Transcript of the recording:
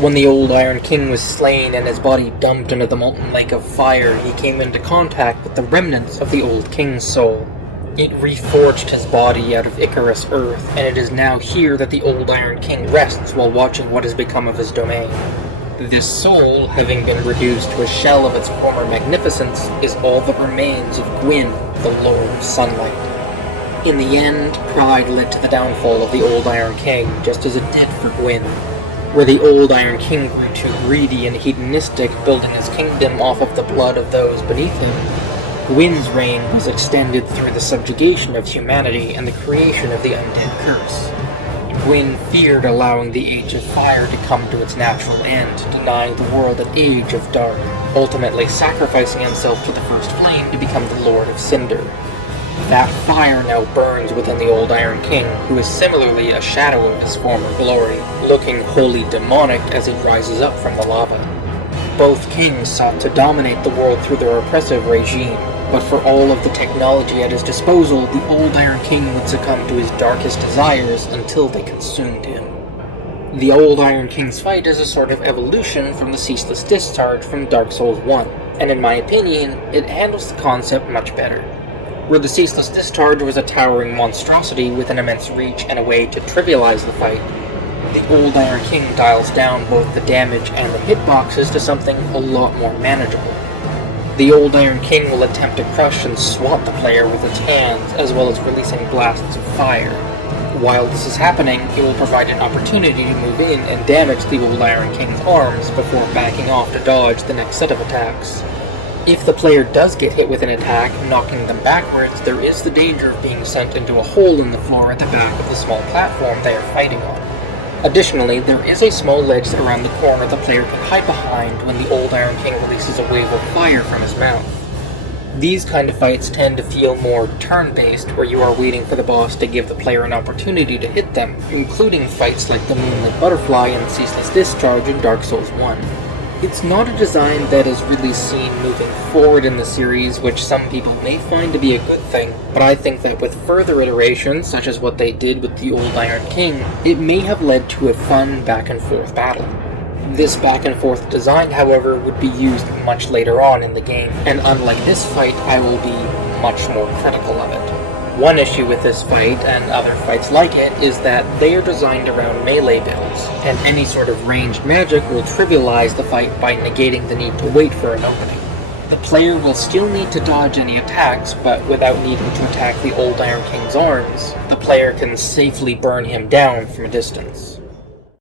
When the old Iron King was slain and his body dumped into the molten lake of fire, he came into contact with the remnants of the old King's soul. It reforged his body out of Icarus Earth, and it is now here that the old Iron King rests while watching what has become of his domain. This soul, having been reduced to a shell of its former magnificence, is all that remains of Gwyn, the Lord of Sunlight. In the end, pride led to the downfall of the old Iron King, just as it did for Gwyn. Where the old Iron King grew too greedy and hedonistic, building his kingdom off of the blood of those beneath him, Gwyn's reign was extended through the subjugation of humanity and the creation of the undead curse. Gwyn feared allowing the Age of Fire to come to its natural end, denying the world an Age of Dark, ultimately sacrificing himself to the First Flame to become the Lord of Cinder. That fire now burns within the old Iron King, who is similarly a shadow of his former glory, looking wholly demonic as he rises up from the lava. Both kings sought to dominate the world through their oppressive regime, but for all of the technology at his disposal, the old Iron King would succumb to his darkest desires until they consumed him. The old Iron King's fight is a sort of evolution from the Ceaseless Discharge from Dark Souls 1, and in my opinion, it handles the concept much better. Where the Ceaseless Discharge was a towering monstrosity with an immense reach and a way to trivialize the fight, the old Iron King dials down both the damage and the hitboxes to something a lot more manageable. The old Iron King will attempt to crush and swat the player with its hands, as well as releasing blasts of fire. While this is happening, it will provide an opportunity to move in and damage the old Iron King's arms before backing off to dodge the next set of attacks. If the player does get hit with an attack, knocking them backwards, there is the danger of being sent into a hole in the floor at the back of the small platform they are fighting on. Additionally, there is a small ledge around the corner the player can hide behind when the old Iron King releases a wave of fire from his mouth. These kind of fights tend to feel more turn-based, where you are waiting for the boss to give the player an opportunity to hit them, including fights like the Moonlit Butterfly and Ceaseless Discharge in Dark Souls 1. It's not a design that is really seen moving forward in the series, which some people may find to be a good thing, but I think that with further iterations, such as what they did with the old Iron King, it may have led to a fun back-and-forth battle. This back-and-forth design, however, would be used much later on in the game, and unlike this fight, I will be much more critical of it. One issue with this fight, and other fights like it, is that they are designed around melee builds, and any sort of ranged magic will trivialize the fight by negating the need to wait for an opening. The player will still need to dodge any attacks, but without needing to attack the old Iron King's arms, the player can safely burn him down from a distance.